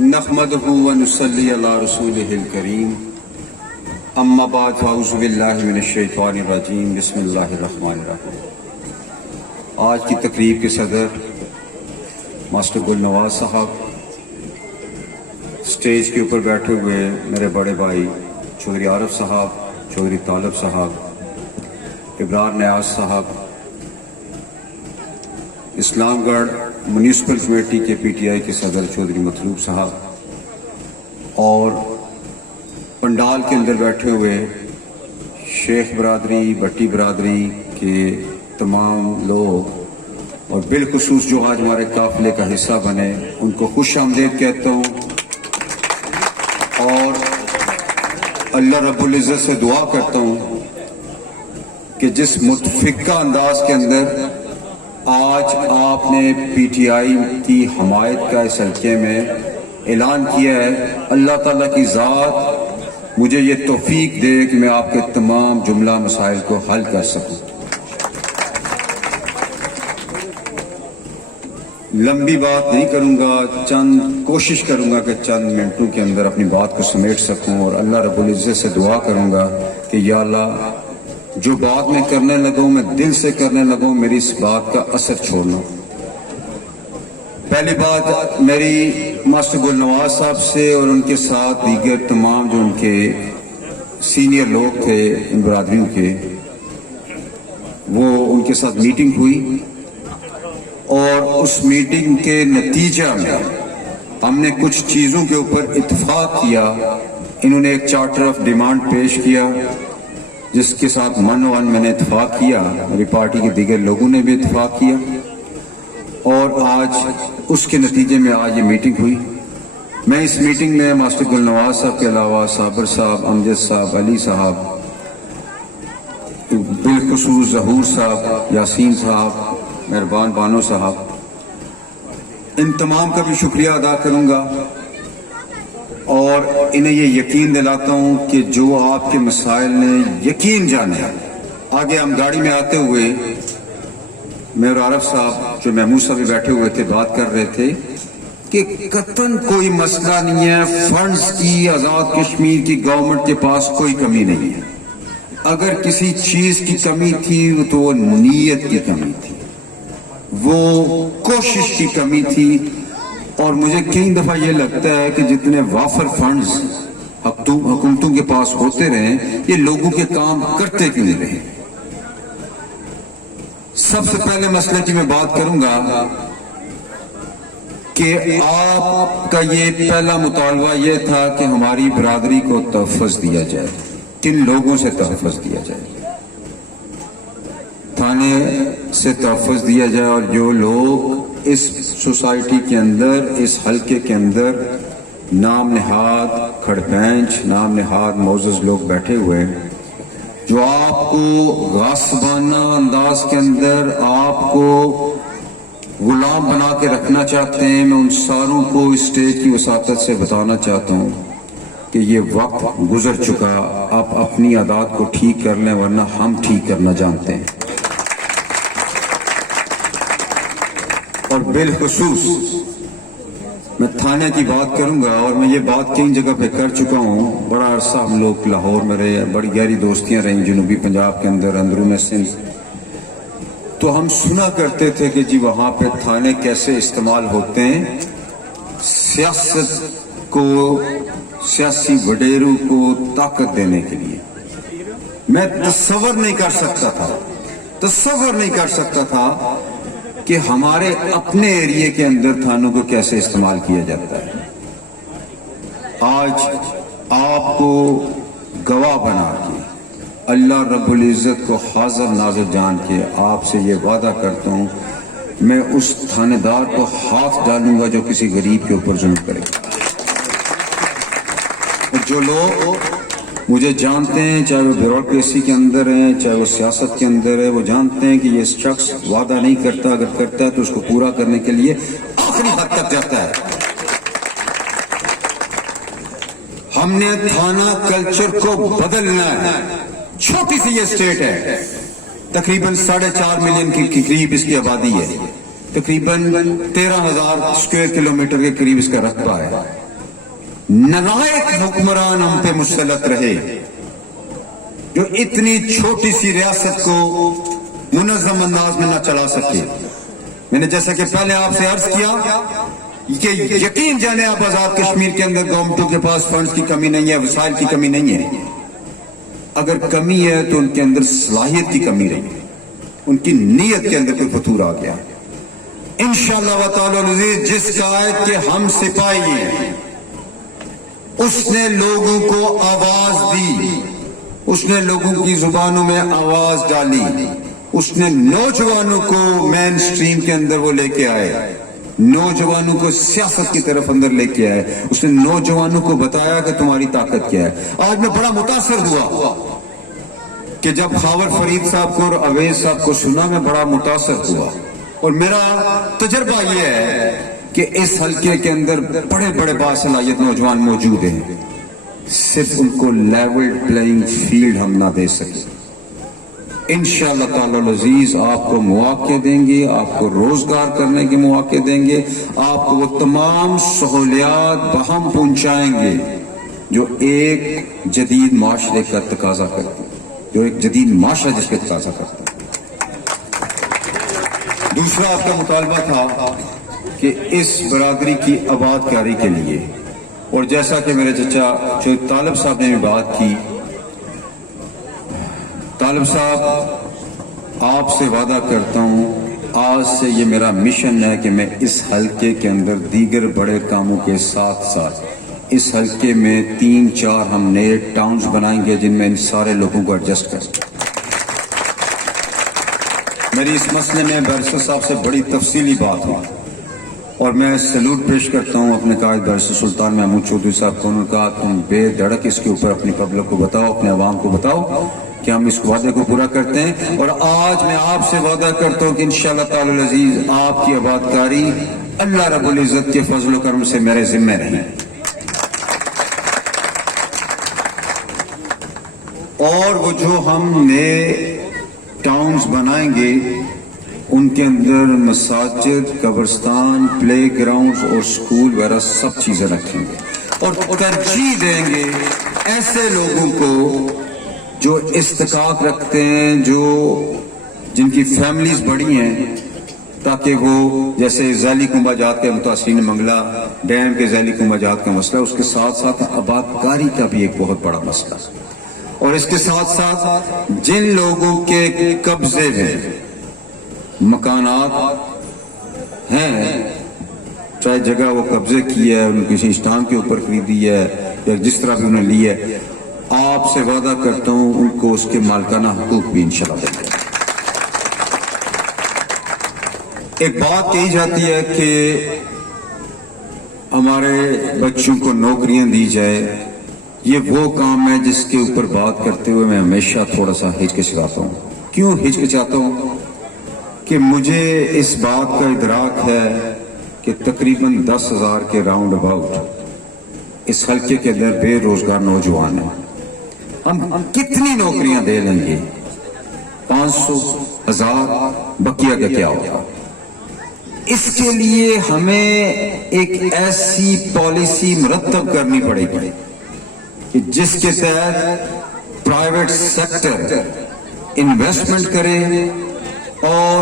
نحمدہ ونصلی علی رسولہ الکریم اما بعد فاعوذ باللہ من الشیطان الرجیم بسم اللہ الرحمن الرحیم۔ آج کی تقریب کے صدر ماسٹر گل نواز صاحب، سٹیج کے اوپر بیٹھے ہوئے میرے بڑے بھائی چودھری عارف صاحب، چودھری طالب صاحب، ابرار نیاز صاحب، اسلام گڑھ میونسپل کمیٹی کے پی ٹی آئی کے صدر چودھری مطلوب صاحب، اور پنڈال کے اندر بیٹھے ہوئے شیخ برادری، بٹی برادری کے تمام لوگ، اور بالخصوص جو آج ہمارے قافلے کا حصہ بنے، ان کو خوش آمدید کہتا ہوں، اور اللہ رب العزت سے دعا کرتا ہوں کہ جس متفقہ انداز کے اندر آج آپ نے پی ٹی آئی کی حمایت کا اس حلقے میں اعلان کیا ہے، اللہ تعالیٰ کی ذات مجھے یہ توفیق دے کہ میں آپ کے تمام جملہ مسائل کو حل کر سکوں۔ لمبی بات نہیں کروں گا، کوشش کروں گا کہ چند منٹوں کے اندر اپنی بات کو سمیٹ سکوں، اور اللہ رب العزت سے دعا کروں گا کہ یا اللہ جو بات میں کرنے لگوں، میں دل سے کرنے لگوں، میری اس بات کا اثر چھوڑنا۔ پہلی بات میری ماسٹر گل نواز صاحب سے اور ان کے ساتھ دیگر تمام جو ان کے سینئر لوگ تھے ان برادریوں کے، وہ ان کے ساتھ میٹنگ ہوئی، اور اس میٹنگ کے نتیجہ میں ہم نے کچھ چیزوں کے اوپر اتفاق کیا۔ انہوں نے ایک چارٹر آف ڈیمانڈ پیش کیا جس کے ساتھ میں نے اتفاق کیا، میری پارٹی کے دیگر لوگوں نے بھی اتفاق کیا، اور آج اس کے نتیجے میں آج یہ میٹنگ ہوئی۔ میں اس میٹنگ میں ماسٹر گل نواز صاحب کے علاوہ صابر صاحب، امجد صاحب، علی صاحب، بالخصوص ظہور صاحب، یاسین صاحب، مہربان بانو صاحب، ان تمام کا بھی شکریہ ادا کروں گا، اور انہیں یہ یقین دلاتا ہوں کہ جو آپ کے مسائل نے یقین جانے۔ آگے ہم گاڑی میں آتے ہوئے میں اور عارف صاحب جو محمود صاحب بھی بیٹھے ہوئے تھے بات کر رہے تھے کہ قطعاً کوئی مسئلہ نہیں ہے، فنڈز کی آزاد کشمیر کی گورنمنٹ کے پاس کوئی کمی نہیں ہے۔ اگر کسی چیز کی کمی تھی تو وہ نیت کی کمی تھی، وہ کوشش کی کمی تھی، اور مجھے کئی دفعہ یہ لگتا ہے کہ جتنے وافر فنڈز حکومتوں کے پاس ہوتے رہے، یہ لوگوں کے کام کرتے کیوں نہیں رہے۔ سب سے پہلے مسئلے کی میں بات کروں گا کہ آپ کا یہ پہلا مطالبہ یہ تھا کہ ہماری برادری کو تحفظ دیا جائے۔ کن لوگوں سے تحفظ دیا جائے؟ تھانے سے تحفظ دیا جائے، اور جو لوگ اس سوسائٹی کے اندر، اس حلقے کے اندر نام نہاد کھڑپینچ، نام نہاد معزز لوگ بیٹھے ہوئے، جو آپ کو غاصبانہ انداز کے اندر آپ کو غلام بنا کے رکھنا چاہتے ہیں، میں ان ساروں کو اس اسٹیج کی وساطت سے بتانا چاہتا ہوں کہ یہ وقت گزر چکا، آپ اپنی عادات کو ٹھیک کر لیں، ورنہ ہم ٹھیک کرنا جانتے ہیں۔ اور بالخصوص میں تھانے کی بات کروں گا، اور میں یہ بات کئی جگہ پہ کر چکا ہوں۔ بڑا عرصہ ہم لوگ لاہور میں رہے، بڑی گہری دوستیاں رہیں جنوبی پنجاب کے اندر، اندرون سندھ، تو ہم سنا کرتے تھے کہ جی وہاں پہ تھانے کیسے استعمال ہوتے ہیں سیاست کو، سیاسی وڈیروں کو طاقت دینے کے لیے۔ میں تصور نہیں کر سکتا تھا کہ ہمارے اپنے ایریے کے اندر تھانوں کو کیسے استعمال کیا جاتا ہے۔ آج آپ کو گواہ بنا کے، اللہ رب العزت کو حاضر ناظر جان کے آپ سے یہ وعدہ کرتا ہوں، میں اس تھانے دار کو ہاتھ ڈالوں گا جو کسی غریب کے اوپر ظلم کرے گا۔ جو لوگ مجھے جانتے ہیں، چاہے وہ بیوروکریسی کے اندر ہیں، چاہے وہ سیاست کے اندر ہے، وہ جانتے ہیں کہ یہ شخص وعدہ نہیں کرتا، اگر کرتا ہے تو اس کو پورا کرنے کے لیے آخری حد تک جاتا ہے۔ ہم نے تھانہ کلچر کو بدلنا ہے۔ چھوٹی سی یہ اسٹیٹ ہے، تقریباً 4.5 ملین کے قریب اس کی آبادی ہے، تقریباً 13,000 اسکوائر کلومیٹر کے قریب اس کا رقبہ ہے۔ نالائق حکمران ہم پہ مسلط رہے جو اتنی چھوٹی سی ریاست کو منظم انداز میں نہ چلا سکے. میں نے جیسا کہ پہلے آپ سے عرض کیا کہ یقین جانے آپ آزاد کشمیر کے اندر گورنمنٹوں کے پاس فنڈز کی کمی نہیں ہے, وسائل کی کمی نہیں ہے. اگر کمی ہے تو ان کے اندر صلاحیت کی کمی رہی ہے, ان کی نیت کے اندر کوئی فتور آ گیا. انشاءاللہ تعالی جس قائد کے ہم سپاہی ہیں اس نے لوگوں کو آواز دی, اس نے لوگوں کی زبانوں میں آواز ڈالی, اس نے نوجوانوں کو مین سٹریم کے اندر وہ لے کے آئے, نوجوانوں کو سیاست کی طرف اندر لے کے آئے, اس نے نوجوانوں کو بتایا کہ تمہاری طاقت کیا ہے. آج میں بڑا متاثر ہوا کہ جب خاور فرید صاحب کو اور اویس صاحب کو سنا, میں بڑا متاثر ہوا. اور میرا تجربہ یہ ہے کہ اس حلقے کے اندر بڑے بڑے باصلاحیت نوجوان موجود ہیں, صرف ان کو لیول پلینگ فیلڈ ہم نہ دے سکے. انشاءاللہ تعالی العزیز آپ کو مواقع دیں گے, آپ کو روزگار کرنے کے مواقع دیں گے, آپ کو وہ تمام سہولیات بہم پہنچائیں گے جو ایک جدید معاشرے کا تقاضا کرتے ہیں, جو ایک جدید معاشرہ جس کے تقاضا کرتا ہے. دوسرا آپ کا مطالبہ تھا کہ اس برادری کی آباد کاری کے لیے, اور جیسا کہ میرے چچا جو طالب صاحب نے بھی بات کی, طالب صاحب آپ سے وعدہ کرتا ہوں آج سے یہ میرا مشن ہے کہ میں اس حلقے کے اندر دیگر بڑے کاموں کے ساتھ ساتھ اس حلقے میں 3-4 ہم نئے ٹاؤنز بنائیں گے جن میں ان سارے لوگوں کو ایڈجسٹ کریں. میری اس مسئلے میں بیرسٹر صاحب سے بڑی تفصیلی بات ہوئی اور میں سلوٹ پیش کرتا ہوں اپنے قائد بیرسٹر سلطان محمود چودھری صاحب کو. انہوں نے کہا تم بے دھڑک اس کے اوپر اپنی پبلک کو بتاؤ, اپنے عوام کو بتاؤ کہ ہم اس وعدے کو پورا کرتے ہیں. اور آج میں آپ سے وعدہ کرتا ہوں کہ انشاءاللہ تعالی العزیز آپ کی آباد کاری اللہ رب العزت کے فضل و کرم سے میرے ذمہ رہی. اور وہ جو ہم نئے ٹاؤنز بنائیں گے ان کے اندر مساجد, قبرستان, پلے گراؤنڈز اور سکول وغیرہ سب چیزیں رکھیں گے, اور ترجیح دیں گے ایسے لوگوں کو جو استحقاق رکھتے ہیں, جو جن کی فیملیز بڑی ہیں, تاکہ وہ جیسے ذیلی کنبہ جات کے متاثرین منگلہ ڈیم کے ذیلی کنبہ جات کا مسئلہ, اس کے ساتھ ساتھ آباد کاری کا بھی ایک بہت بڑا مسئلہ, اور اس کے ساتھ ساتھ جن لوگوں کے قبضے میں مکانات ہیں, چاہے جگہ وہ قبضے کی ہے, انہوں نے کسی اسٹام کے اوپر خریدی ہے یا جس طرح بھی انہوں نے لی ہے, آپ سے وعدہ کرتا ہوں ان کو اس کے مالکانہ حقوق بھی انشاءاللہ دیں گے. ایک بات کہی جاتی ہے کہ ہمارے بچوں کو نوکریاں دی جائے, یہ وہ کام ہے جس کے اوپر بات کرتے ہوئے میں ہمیشہ تھوڑا سا ہچکچاتا ہوں. کیوں ہچکچاتا ہوں؟ کہ مجھے اس بات کا ادراک ہے کہ تقریباً 10,000 کے راؤنڈ اباؤٹ اس حلقے کے اندر بے روزگار نوجوان ہیں. ہم کتنی نوکریاں دے لیں گے؟ 500, 1000, بقیہ کا کیا ہوگا؟ اس کے لیے ہمیں ایک ایسی پالیسی مرتب کرنی پڑے گی کہ جس کے تحت پرائیویٹ سیکٹر انویسٹمنٹ کرے اور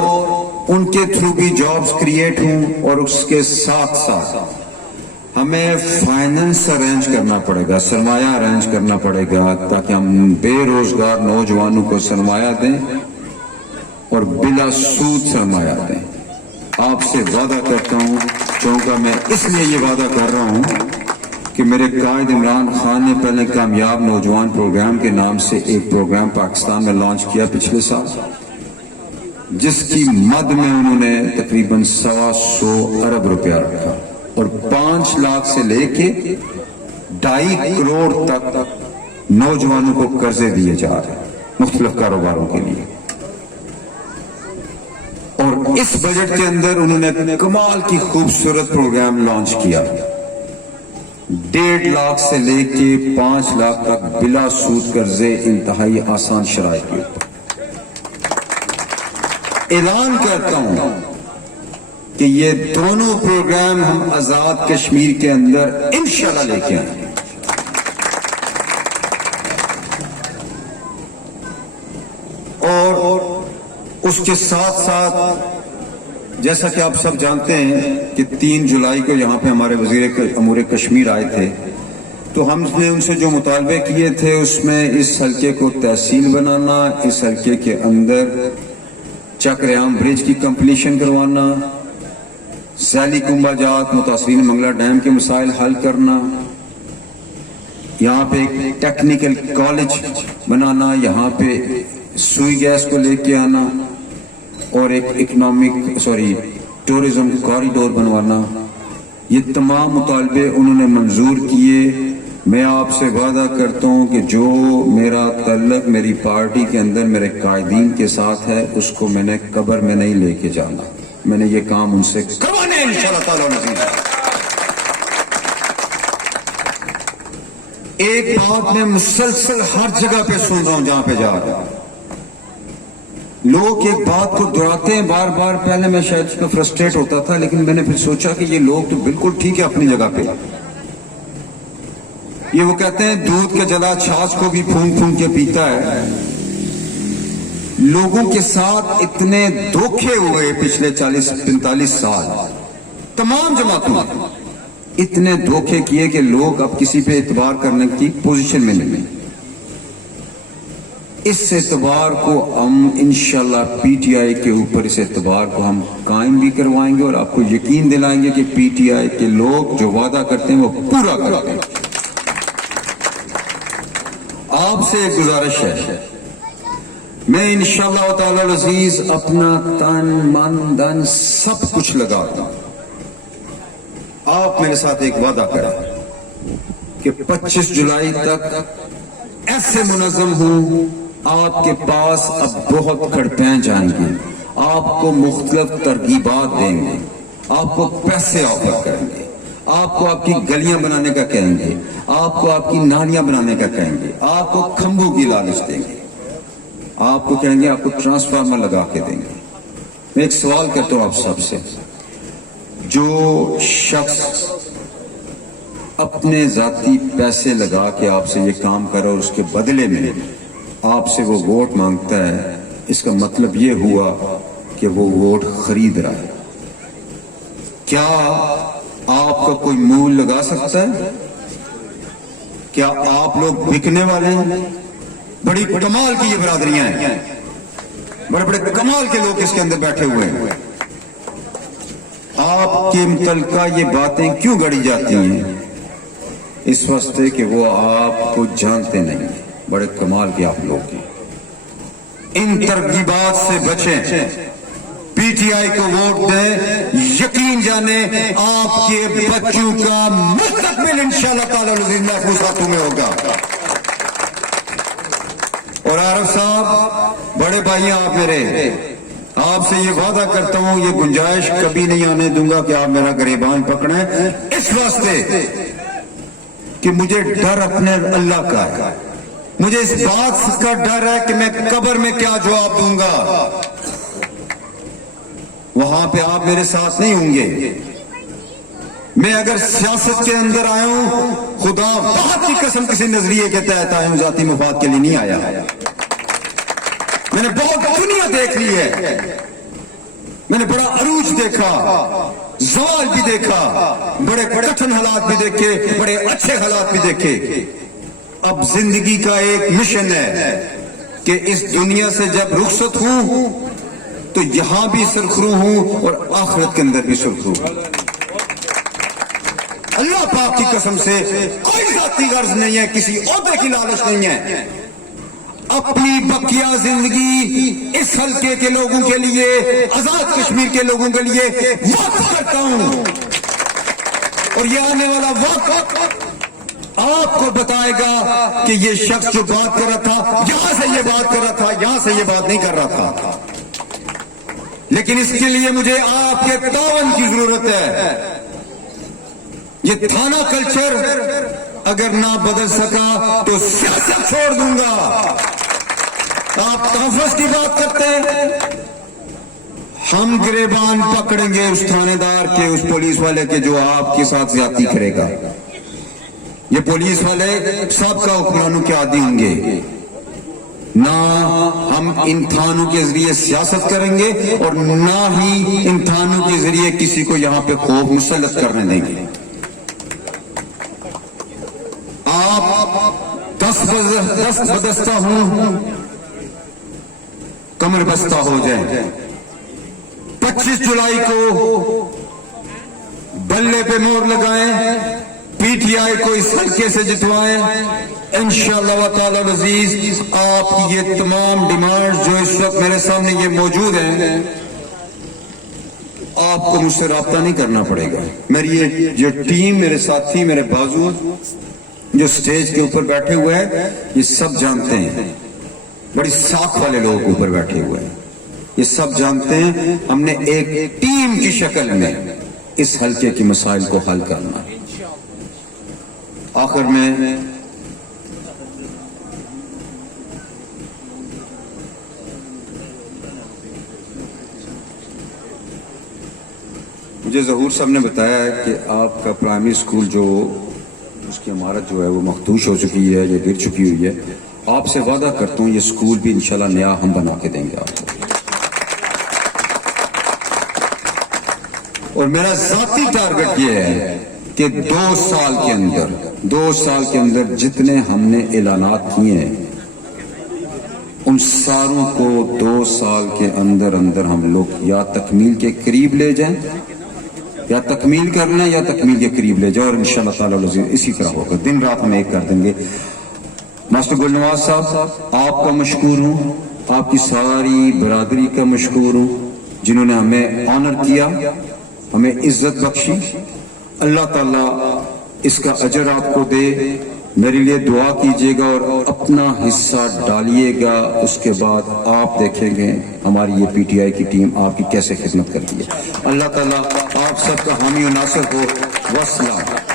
ان کے تھرو بھی جابز کریٹ ہوں, اور اس کے ساتھ ساتھ ہمیں فائننس ارینج کرنا پڑے گا, سرمایہ ارینج کرنا پڑے گا, تاکہ ہم بے روزگار نوجوانوں کو سرمایہ دیں اور بلا سود سرمایہ دیں. آپ سے وعدہ کرتا ہوں, چونکہ میں اس لیے یہ وعدہ کر رہا ہوں کہ میرے قائد عمران خان نے پہلے کامیاب نوجوان پروگرام کے نام سے ایک پروگرام پاکستان میں لانچ کیا پچھلے سال, جس کی مد میں انہوں نے تقریباً 125 ارب روپیہ رکھا, اور 5 لاکھ سے لے کے 2.5 کروڑ تک نوجوانوں کو قرضے دیے جا رہے ہیں مختلف کاروباروں کے لیے. اور اس بجٹ کے اندر انہوں نے کمال کی خوبصورت پروگرام لانچ کیا, 1.5 لاکھ سے لے کے 5 لاکھ تک بلا سود قرضے انتہائی آسان شرائط کے اوپر. اعلان کرتا ہوں کہ یہ دونوں پروگرام ہم آزاد کشمیر کے اندر انشاءاللہ لے کے آئیں گے. اور اس کے ساتھ ساتھ جیسا کہ آپ سب جانتے ہیں کہ 3 جولائی کو یہاں پہ ہمارے وزیر امور کشمیر آئے تھے، تو ہم نے ان سے جو مطالبے کیے تھے اس میں اس حلقے کو تحصیل بنانا، اس حلقے کے اندر چکریام برج کی کمپلیشن کروانا، ذیلی کنبہ جات متاثرین منگلا ڈیم کے مسائل حل کرنا، یہاں پہ ایک ٹیکنیکل کالج بنانا، یہاں پہ سوئی گیس کو لے کے آنا اور ایک ٹورزم کوریڈور بنوانا. یہ تمام مطالبے انہوں نے منظور کیے. میں آپ سے وعدہ کرتا ہوں کہ جو میرا تعلق میری پارٹی کے اندر میرے قائدین کے ساتھ ہے اس کو میں نے قبر میں نہیں لے کے جانا. میں نے یہ کام ان سے کروانے ہیں انشاءاللہ تعالیٰ. ایک بات میں مسلسل ہر جگہ پہ سن رہا ہوں جہاں پہ جا رہا ہوں، لوگ ایک بات کو دہراتے ہیں بار بار. پہلے میں شاید اس میں فرسٹریٹ ہوتا تھا، لیکن میں نے پھر سوچا کہ یہ لوگ تو بالکل ٹھیک ہے اپنی جگہ پہ. یہ وہ کہتے ہیں دودھ کے جلا چھاچھ کو بھی پھونک پھونک کے پیتا ہے. لوگوں کے ساتھ اتنے دھوکے ہوئے پچھلے 40-45 سال، تمام جماعتوں اتنے دھوکے کیے کہ لوگ اب کسی پہ اعتبار کرنے کی پوزیشن میں نہیں. اس اعتبار کو ہم انشاءاللہ پی ٹی آئی کے اوپر اس اعتبار کو ہم قائم بھی کروائیں گے اور آپ کو یقین دلائیں گے کہ پی ٹی آئی کے لوگ جو وعدہ کرتے ہیں وہ پورا کرتے ہیں. آپ سے ایک گزارش ہے، میں انشاءاللہ تعالی العزیز اپنا تن من دن سب کچھ لگاتا ہوں. آپ میرے ساتھ ایک وعدہ کریں کہ 25 جولائی تک ایسے منظم ہوں، آپ کے پاس اب بہت کھڑپیں جائیں گے، آپ کو مختلف ترغیبات دیں گے، آپ کو پیسے آفر کریں گے، آپ کو آپ کی گلیاں بنانے کا کہیں گے، آپ کو آپ کی نالیاں بنانے کا کہیں گے، آپ کو کھمبوں کی لالچ دیں گے، آپ کو کہیں گے آپ کو ٹرانسفارمر لگا کے دیں گے. میں ایک سوال کرتا ہوں آپ سب سے، جو شخص اپنے ذاتی پیسے لگا کے آپ سے یہ کام کرے اور اس کے بدلے میں آپ سے وہ ووٹ مانگتا ہے، اس کا مطلب یہ ہوا کہ وہ ووٹ خرید رہا ہے. کیا آپ کا کوئی مول لگا سکتا ہے؟ کیا آپ لوگ بکنے والے ہیں؟ بڑی کمال کی یہ برادریاں ہیں، بڑے بڑے کمال کے لوگ اس کے اندر بیٹھے ہوئے ہیں. آپ کے متعلقہ یہ باتیں کیوں گڑی جاتی ہیں؟ اس واسطے کہ وہ آپ کو جانتے نہیں. بڑے کمال کی آپ لوگ کی. ان ترغیبات سے بچیں، پی ٹی آئی کو ووٹ دیں. یقین جانے آپ کے بچوں کا مستقبل انشاءاللہ تعالی العزیز محفوظ ہاتھوں میں ہوگا. اور عارف صاحب، بڑے بھائی آپ میرے، آپ سے یہ وعدہ کرتا ہوں یہ گنجائش کبھی نہیں آنے دوں گا کہ آپ میرا گریبان پکڑیں، اس واسطے کہ مجھے ڈر اپنے اللہ کا ہے. مجھے اس بات کا ڈر ہے کہ میں قبر میں کیا جواب دوں گا. وہاں پہ آپ میرے ساتھ نہیں ہوں گے. میں اگر سیاست کے اندر آیا ہوں، خدا بات کی قسم کسی نظریے کے تحت آیا ہوں، ذاتی مفاد کے لیے نہیں آیا. میں نے بہت دنیا دیکھ لی ہے، میں نے بڑا عروج دیکھا، زوال بھی دیکھا، بڑے کٹھن حالات بھی دیکھے، بڑے اچھے حالات بھی دیکھے. اب زندگی کا ایک مشن ہے کہ اس دنیا سے جب رخصت ہوں تو یہاں بھی سرخرو ہوں اور آخرت کے اندر بھی سرخرو ہوں. اللہ پاک کی قسم سے کوئی ذاتی غرض نہیں ہے، کسی عہدے کی لالچ نہیں ہے. اپنی بقیہ زندگی اس حلقے کے لوگوں کے لیے، آزاد کشمیر کے لوگوں کے لیے وقف کرتا ہوں. اور یہ آنے والا وقت آپ کو بتائے گا کہ یہ شخص جو بات کر رہا تھا یہاں سے یہ بات کر رہا تھا، یہاں سے یہ بات نہیں کر رہا تھا. لیکن اس کے لیے مجھے آپ کے تعاون کی ضرورت ہے. یہ تھانہ کلچر اگر نہ بدل سکا تو سیاست چھوڑ دوں گا. آپ تحفظ کی بات کرتے ہیں، ہم گریبان پکڑیں گے اس تھانے دار کے، اس پولیس والے کے جو آپ کے ساتھ زیادتی کرے گا. یہ پولیس والے سب کا حکمرانوں کے عادی ہوں گے. نہ ہم ان تھانوں کے ذریعے سیاست کریں گے اور نہ ہی ان تھانوں کے ذریعے کسی کو یہاں پہ خوف مسلط کرنے دیں گے. آپ دست بدستہ ہوں، کمر بستہ ہو جائیں. 25 جولائی کو بلے پہ مور لگائیں، پی ٹی آئی کو اس حلقے سے جتوائیں. انشاءاللہ تعالی العزیز آپ کی یہ تمام ڈیمانڈ جو اس وقت میرے سامنے یہ موجود ہیں، آپ کو مجھ سے رابطہ نہیں کرنا پڑے گا. میری یہ جو ٹیم، میرے ساتھی، میرے بازو جو سٹیج کے اوپر بیٹھے ہوئے ہیں، یہ سب جانتے ہیں. بڑی ساکھ والے لوگ اوپر بیٹھے ہوئے ہیں، یہ سب جانتے ہیں ہم نے ایک ٹیم کی شکل میں اس حلقے کی مسائل کو حل کرنا. آخر میں مجھے ظہور صاحب نے بتایا ہے کہ آپ کا پرائمری اسکول جو اس کی عمارت جو ہے وہ مخدوش ہو چکی ہے، یہ گر چکی ہوئی ہے. آپ سے وعدہ کرتا ہوں یہ اسکول بھی انشاءاللہ نیا ہم بنا کے دیں گے آپ کو. اور میرا ذاتی ٹارگٹ یہ ہے کہ 2 سال کے اندر جتنے ہم نے اعلانات کیے ہیں ان ساروں کو 2 سال کے اندر ہم لوگ یا تکمیل کے قریب لے جائیں، یا تکمیل کر لیں یا تکمیل کے قریب لے جائیں. اور انشاءاللہ تعالی العزیز اسی طرح ہوگا، دن رات ہم ایک کر دیں گے. ماسٹر گل نواز صاحب آپ کا مشکور ہوں، آپ کی ساری برادری کا مشکور ہوں جنہوں نے ہمیں آنر کیا، ہمیں عزت بخشی. اللہ تعالیٰ اس کا اجر آپ کو دے. میرے لیے دعا کیجیے گا اور اپنا حصہ ڈالیے گا. اس کے بعد آپ دیکھیں گے ہماری یہ پی ٹی آئی کی ٹیم آپ کی کیسے خدمت کرتی ہے. اللہ تعالیٰ آپ سب کا حامی و ناصر ہو. والسلام.